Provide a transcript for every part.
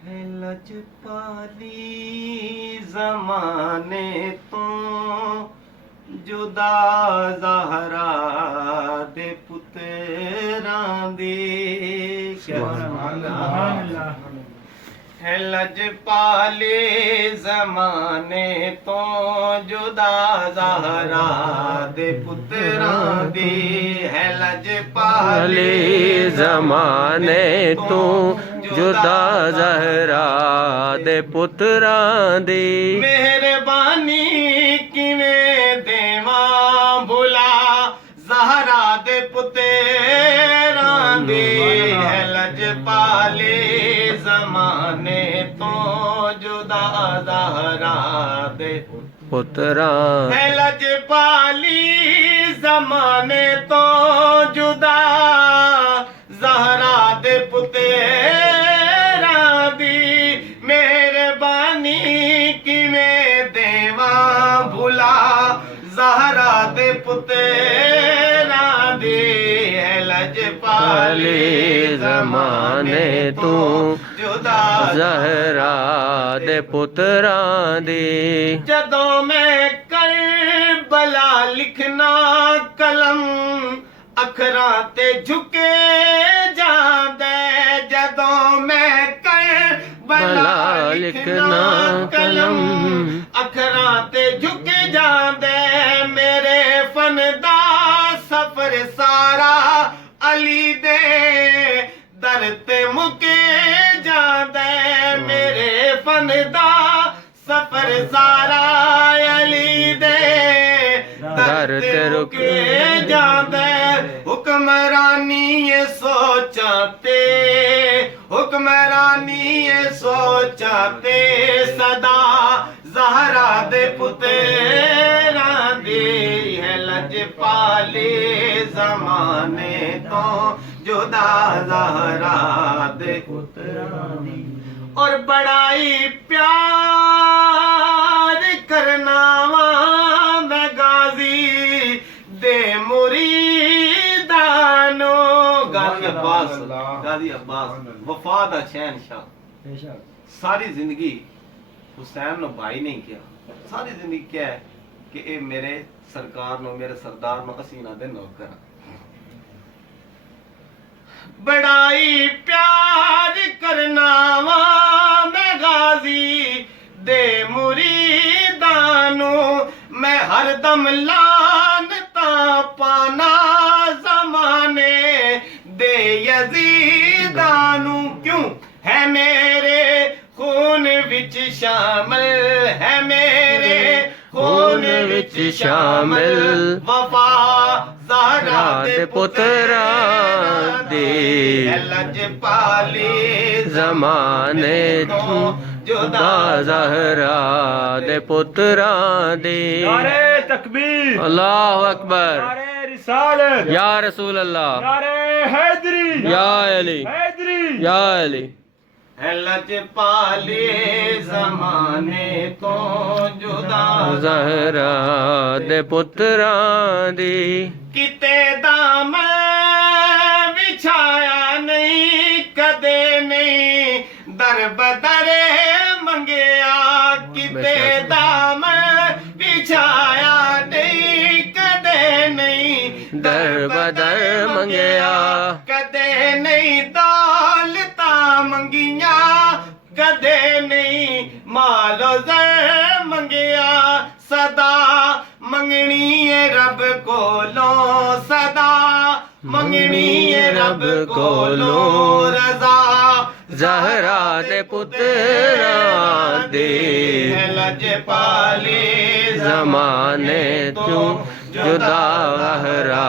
है लजपाली ज़माने तो जुदा ज़हरा दे पुत्रां दी। है लजपाली ज़माने तो जुदा ज़हरा दे पुत्रां दी। है लजपाली ज़माने तो जुदा ज़हरा दे पुत्रां दी। मेहरबानी किवें देवां भुला ज़हरा दे पुत्रां दी। है लजपाली ज़माने तो जुदा ज़हरा दे पुत्रां। है लजपाली ज़माने तो जुदा ज़हरा दे पुत्रां दी। मेहरबानी किवें देवां भुला ज़हरा दे पुत्रां दी। है लजपाली ज़माने तो जुदा ज़हरा दे पुत्रां दी। जदों मैं करबला लिखना कलम अखरां ते झुके जांदे। जदों मैं करबला लिखना कलम अखरां ते झुके जांदे। मेरे फन दा सफर सारा अली दे दर ते मुके जांदे। मेरे फन दा सफर सारा अली दे दर ते रुके जांदे। हुक्मरानी ये सोचाते हुक्मरानी ये सोचाते सदा ज़हरा दे पुत्रां दी। है लजपाली ज़माने तो जुदा ज़हरा दे पुत्रां दी। और बड़ाई प्यार करना वा मैं गाजी दे मुरीदानो। गाजी अब्बास वफा दा शहनशाह। सारी जिंदगी हुसैन नो भाई नहीं किया। सारी जिंदगी क्या है कि ये मेरे सरकार नो मेरे सरदार नो असीना दे नौकर। बड़ाई प्यार करना वा मैं गाजी दे मुरीदानो। मैं हरदम लानता पाना ज़माने दे यजीदानू। क्यों है मेरे खून विच शामिल है मेरे खून विच शामिल वफा ज़हरा दे पुत्रां दी। है लजपाली ज़माने तो जुदा ज़हरा दे पुत्रां दी। नारे तकबीर, अल्लाहु अकबर, नारे रिसालत, या रसूल अल्लाह, नारे हैदरी, या अली, हैदरी। या अली। है लजपाली ज़माने तो जुदा ज़हरा दे पुत्रां दी। किते दाम विछाया नहीं कदे नहीं दर बदरे मंगया। किते दाम विछाया नहीं कदे नहीं दर बदर मंगया। कदे नहीं दौलता मंगिया। कदे नहीं मालो ज़र मंगया। सदा मंगनी है रब कोलों सदा मंगनी है रब कोलों रज़ा ज़हरा दे पुत्रां दी। है लजपाली ज़माने तो जुदा ज़हरा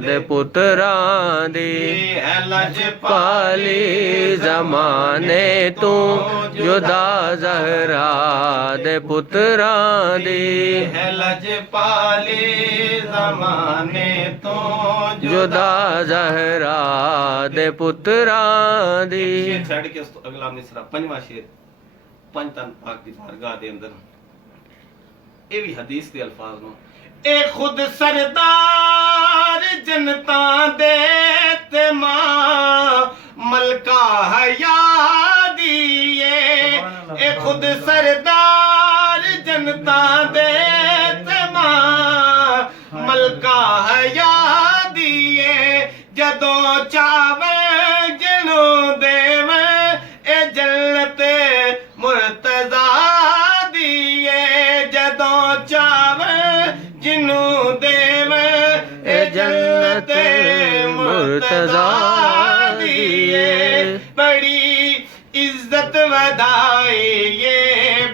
दे पुत्रां दी। है पाली ज़माने तो जुदा ज़हरा दे पुत्रां दी। है लजपाली ज़माने तो जुदा ज़हरा दे पुत्रां दी। शेर छड़ के अगला मिसरा पंजवा शेर पंजतन पाक दी बारगाह दे अंदर ये भी हदीस के अल्फाज नो। ए खुद सरदार जनता दे ते मां मलका हया दी। ਖੁਦ ਸਰਦਾਰ ਜਨਤਾ ਦੇ ਤੇ ਮਾਂ ਮਲਕਾ ਹਯਾ ਦੀਏ ਜਦੋਂ ਚਾਵੇ ਜਿਹਨੂੰ ਦੇਵੇ ਇਹ ਜੰਨਤ ਮੁਰਤਜ਼ਾ ਦੀਏ ਜਦੋਂ ਚਾਵੇ ਜਿਹਨੂੰ ਦੇਵੇ ਇਹ ਜੰਨਤ ਮੁਰਤਜ਼ਾ ਦੀਏ ਬੜੀ ਇੱਜ਼ਤ ਵਧਾਈਏ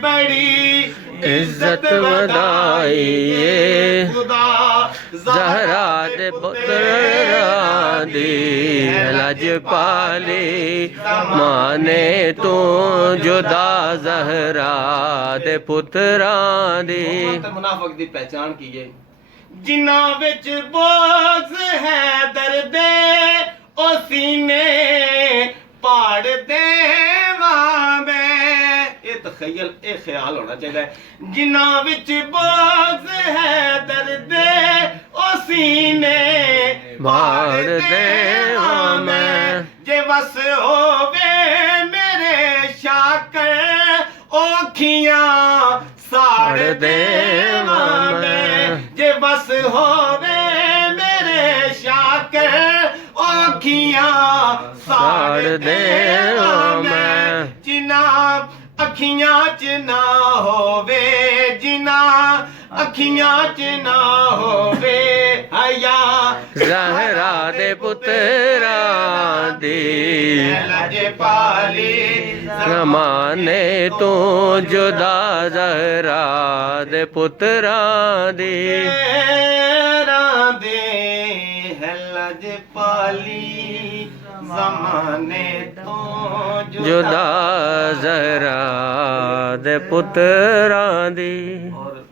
ਬੜੀ ਇੱਜ਼ਤ ਵਧਾਈਏ ਖੁਦਾ ਜ਼ਹਰਾ ਦੇ ਪੁੱਤਰਾਂ ਦੀ ਲਜਪਾਲੀ ਮਾਨੇ ਤੂੰ ਜੁਦਾ ਜ਼ਹਰਾ ਦੇ ਪੁੱਤਰਾਂ ਦੀ ਮੁਨਾਫਿਕ ਦੀ ਪਹਿਚਾਨ ਕੀ ਹੈ ਜਿਨ੍ਹਾਂ ਵਿੱਚ ਬੋਝ ਹੈ ਦਰਦੇ ਉਹ ਸੀਨੇ ਪਾੜ ਦੇਵਾਂ ਮੈਂ ਇਹ ਤਖਯਲ ਇਹ ਖਿਆਲ ਹੋਣਾ ਚਾਹੀਦਾ ਹੈ ਜਿਨ੍ਹਾਂ ਵਿੱਚ ਬੋਝ ਹੈ ਦਰਦੇ ਉਹ ਸੀਨੇ ਪਾੜ ਦੇਵਾਂ ਮੈਂ ਜੇ ਵਸ ਹੋਵੇ ਮੇਰੇ ਸ਼ਾਕਰ ਔਖੀਆਂ ਸਾੜ ਦੇਵਾਂ ਮੈਂ ਜੇ ਬਸ ਹੋਵੇ ਮੇਰੇ ਸ਼ਾਕਰ ਔਖੀਆਂ ਸਾੜ ਦੇਵਾਂ ਮੈਂ ਜਿਨ੍ਹਾਂ ਅੱਖੀਆਂ 'ਚ ਨਾ ਹੋਵੇ ਜਿਨ੍ਹਾਂ ਅੱਖੀਆਂ 'ਚ ਨਾ ਹੋਵੇ ਹਯਾ ਜ਼ਹਰਾ ਦੇ ਪੁੱਤਰਾਂ ਦੀ ਲਜਪਾਲੀ ਜ਼ਮਾਨੇ ਤੂੰ ਜੁਦਾ ਜ਼ਹਰਾ ਦੇ ਪੁੱਤਰਾਂ ਦੀ ਤੇਰਾ ਦੇ ਹੈ ਲਜਪਾਲੀ ਜ਼ਮਾਨੇ ਤੋਂ ਜੁਦਾ ਜ਼ਹਰਾ ਦੇ ਪੁੱਤਰਾਂ ਦੀ ਔਰ